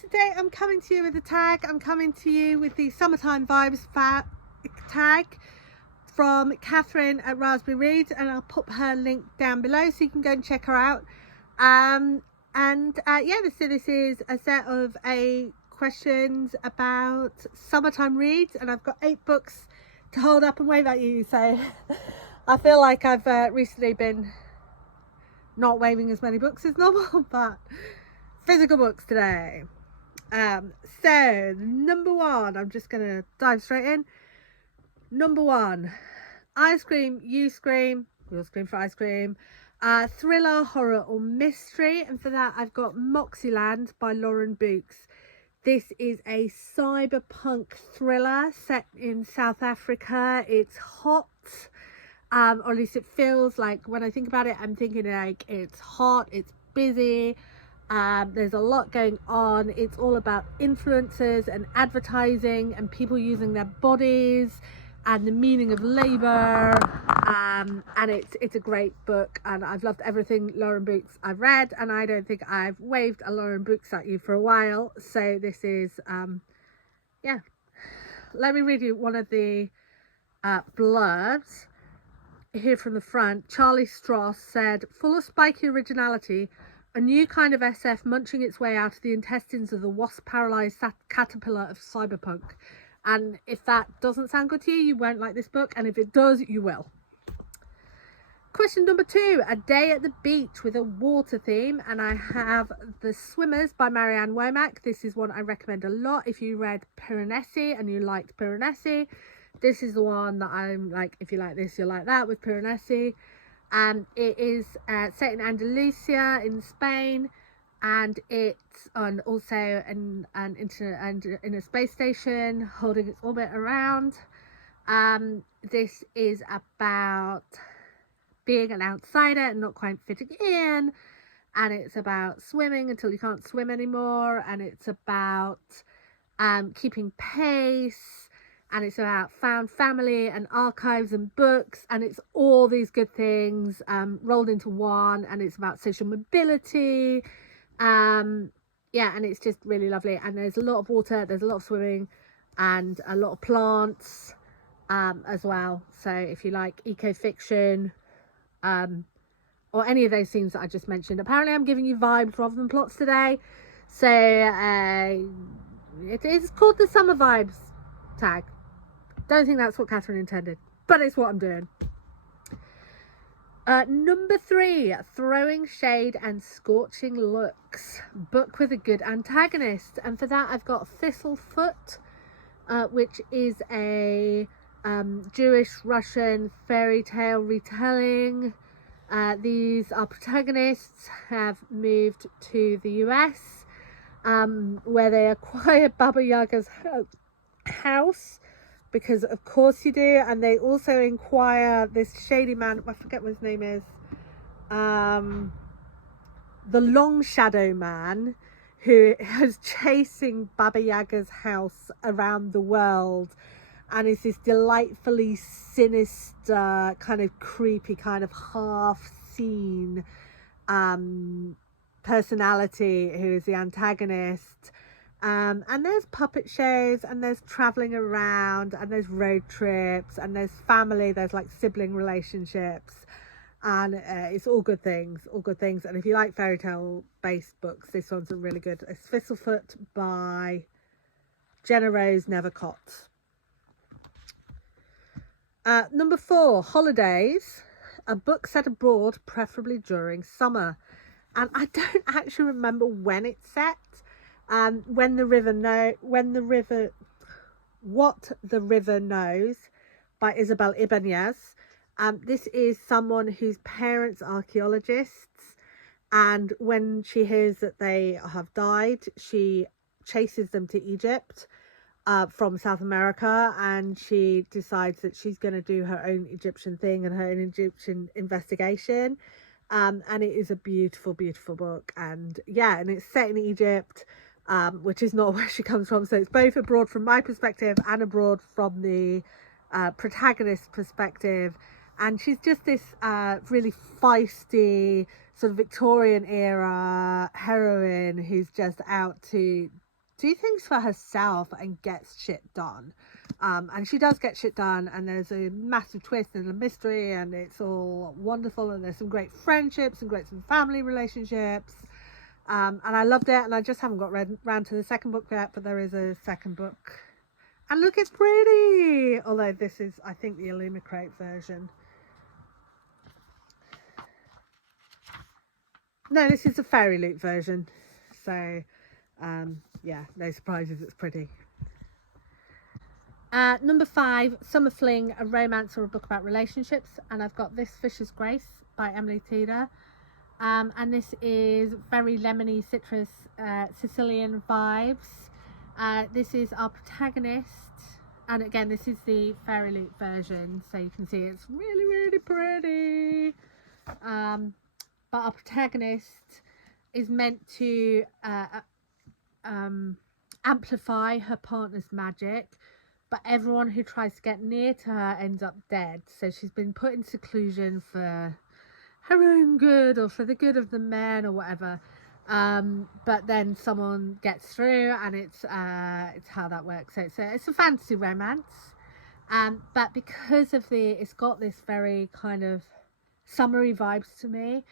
today I'm coming to you with a tag. I'm coming to you with the Summertime Vibes tag from Catherine at Raspberry Read, and I'll put her link down below so you can go and check her out. This is a set of questions about summertime reads, and I've got 8 books to hold up and wave at you, so I feel like I've recently been not waving as many books as normal, but physical books today. So number 1, I'm just gonna dive straight in. Number 1, I scream, you scream, we'll scream for ice cream. Thriller, horror or mystery, and for that I've got Moxyland by Beukes. This is a cyberpunk thriller set in South Africa. It's hot, or at least it feels like, when I think about it, I'm thinking like it's hot, it's busy, there's a lot going on. It's all about influencers and advertising and people using their bodies and the meaning of labor, and it's a great book, and I've loved everything Beukes I've read, and I don't think I've waved a Beukes at you for a while. So this is let me read you one of the blurbs here from the front. Charlie Stross said, "Full of spiky originality, a new kind of SF munching its way out of the intestines of the wasp-paralysed caterpillar of cyberpunk." And if that doesn't sound good to you, you won't like this book, and if it does, you will. Question number 2, A Day at the Beach with a water theme, and I have The Swimmers by Marian Womack. This is one I recommend a lot. If you read Piranesi and you liked Piranesi, this is the one that I'm like, if you like this, you'll like that, with Piranesi. It is set in Andalusia in Spain, and it's also in a space station holding its orbit around. This is about being an outsider and not quite fitting in, and it's about swimming until you can't swim anymore, and it's about keeping pace, and it's about found family and archives and books, and it's all these good things rolled into one, and it's about social mobility. And it's just really lovely, and there's a lot of water, there's a lot of swimming, and a lot of plants as well. So if you like eco-fiction or any of those things that I just mentioned, apparently I'm giving you vibes rather than plots today, so it is called the Summer Vibes tag. Don't think that's what Catherine intended, but it's what I'm doing. Number 3, Throwing Shade and Scorching Looks, book with a good antagonist, and for that I've got Thistlefoot, which is a Jewish Russian fairy tale retelling. These are protagonists have moved to the US, where they acquire Baba Yaga's house, because of course you do, and they also inquire this shady man, I forget what his name is, the Long Shadow Man, who is chasing Baba Yaga's house around the world, and is this delightfully sinister, kind of creepy, kind of half-seen personality who is the antagonist. And there's puppet shows, and there's traveling around, and there's road trips, and there's family, there's like sibling relationships, and it's all good things. And if you like fairy tale based books, this one's a really good. It's Thistlefoot by GennaRose, Nethercott. Number 4, Holidays, a book set abroad, preferably during summer, and I don't actually remember when it's set. What the River Knows by Isabel Ibañez. This is someone whose parents are archaeologists, and when she hears that they have died, she chases them to Egypt from South America, and she decides that she's going to do her own Egyptian thing and her own Egyptian investigation. And it is a beautiful, beautiful book, and it's set in Egypt, which is not where she comes from, so it's both abroad from my perspective and abroad from the protagonist's perspective. And she's just this really feisty sort of Victorian era heroine who's just out to do things for herself and gets shit done. And she does get shit done, and there's a massive twist and a mystery, and it's all wonderful, and there's some great friendships and some family relationships. And I loved it, and I just haven't got round to the second book yet, but there is a second book. And look, it's pretty! Although this is, I think, the Illumicrate version. No, this is the Fairy Loot version. So, yeah, no surprises, it's pretty. Number 5, Summer Fling, a romance or a book about relationships. And I've got This Fisher's Grace by Emily Thiede. And this is very lemony, citrus, Sicilian vibes. This is our protagonist. And again, this is the Fairy Loot version. So you can see it's really, really pretty. But our protagonist is meant to amplify her partner's magic, but everyone who tries to get near to her ends up dead. So she's been put in seclusion for her own good, or for the good of the men, or whatever. But then someone gets through, and it's how that works. So it's a fantasy romance, but because of it's got this very kind of summery vibes to me.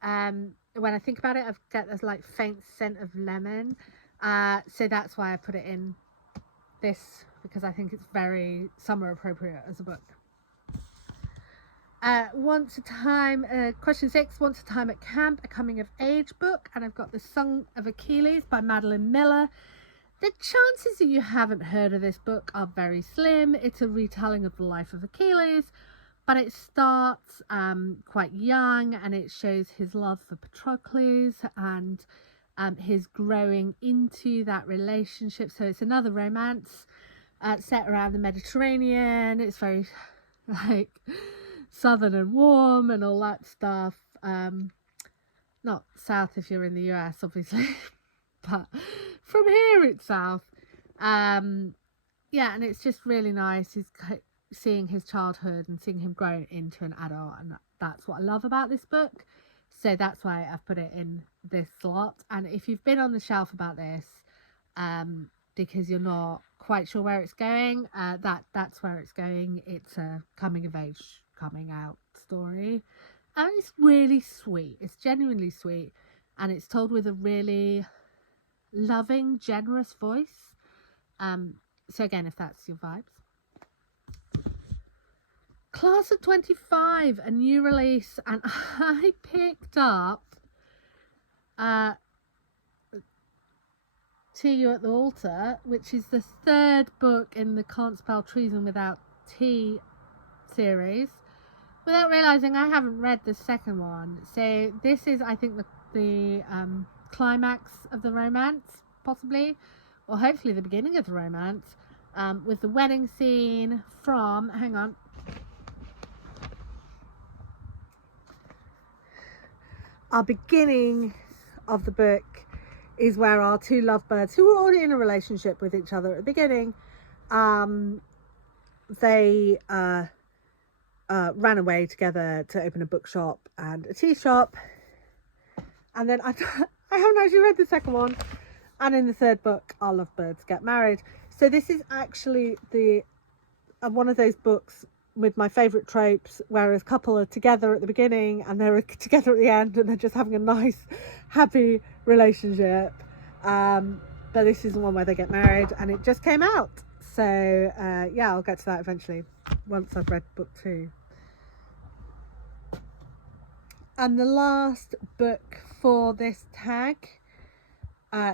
When I think about it, I get this like faint scent of lemon. So that's why I put it in this, because I think it's very summer appropriate as a book. Question 6, Once a Time at Camp, a coming of age book, and I've got The Song of Achilles by Madeline Miller. The chances that you haven't heard of this book are very slim. It's a retelling of the life of Achilles, but it starts quite young, and it shows his love for Patroclus and his growing into that relationship. So it's another romance set around the Mediterranean. It's very like southern and warm and all that stuff. Not south if you're in the US, obviously, but from here it's south. Yeah, and it's just really nice. He's seeing his childhood and seeing him grow into an adult, and that's what I love about this book. So that's why I've put it in this slot. And if you've been on the shelf about this because you're not quite sure where it's going, that's where it's going. It's a coming of age, coming out story, and it's really sweet. It's genuinely sweet, and it's told with a really loving, generous voice. So again, if that's your vibes. Class of 25, a new release, and I picked up To You at the Altar, which is the third book in the Can't Spell Treason Without T series, without realising I haven't read the second one. So this is, I think, the climax of the romance, possibly, or hopefully the beginning of the romance, with the wedding scene from, hang on, our beginning of the book is where our two lovebirds, who were already in a relationship with each other at the beginning, they ran away together to open a bookshop and a tea shop. And then I haven't actually read the second one. And in the third book, our lovebirds get married. So this is actually the one of those books with my favourite tropes, where a couple are together at the beginning and they're together at the end, and they're just having a nice, happy relationship. But this is the one where they get married, and it just came out. So yeah, I'll get to that eventually once I've read book 2. And the last book for this tag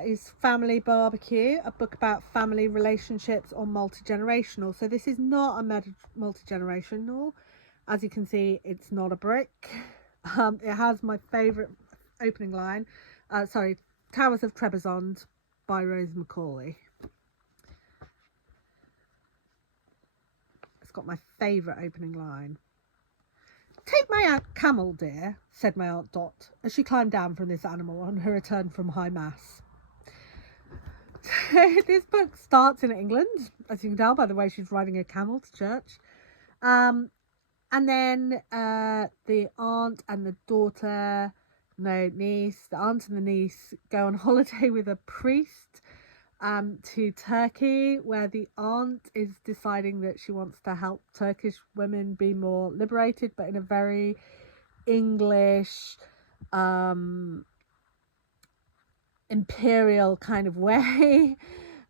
is Family Barbecue, a book about family relationships or multi-generational. So this is not a multi-generational. As you can see, it's not a brick. It has my favourite opening line. Towers of Trebizond by Rose Macaulay. It's got my favourite opening line. "Take my camel, dear," said my Aunt Dot, as she climbed down from this animal on her return from High Mass. This book starts in England, as you can tell by the way she's riding a camel to church. And then the aunt and the the aunt and the niece go on holiday with a priest to Turkey, where the aunt is deciding that she wants to help Turkish women be more liberated, but in a very English, imperial kind of way.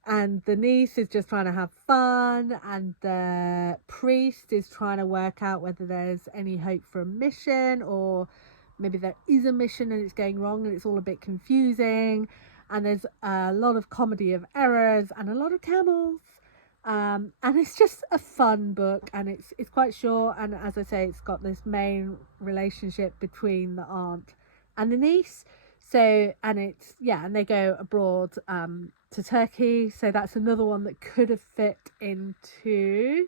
And the niece is just trying to have fun, and the priest is trying to work out whether there's any hope for a mission, or maybe there is a mission and it's going wrong and it's all a bit confusing. And there's a lot of comedy of errors and a lot of camels. And it's just a fun book, and it's quite short, and as I say, it's got this main relationship between the aunt and the niece. So, and it's, yeah, and they go abroad to Turkey. So that's another one that could have fit into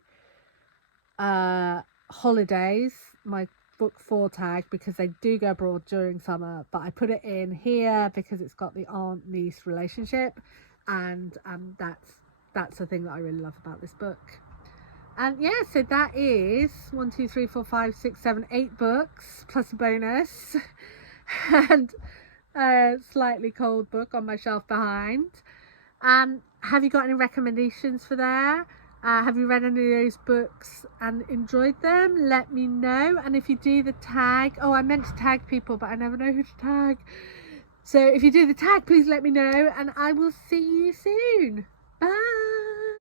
holidays, my book 4 tag, because they do go abroad during summer, but I put it in here because it's got the aunt niece relationship, and that's the thing that I really love about this book. And yeah, so that is 1, 2, 3, 4, 5, 6, 7, 8 books plus a bonus and a slightly cold book on my shelf behind. Have you got any recommendations for there? Have you read any of those books and enjoyed them? Let me know. And if you do the tag, I meant to tag people, but I never know who to tag. So if you do the tag, please let me know, and I will see you soon. Bye.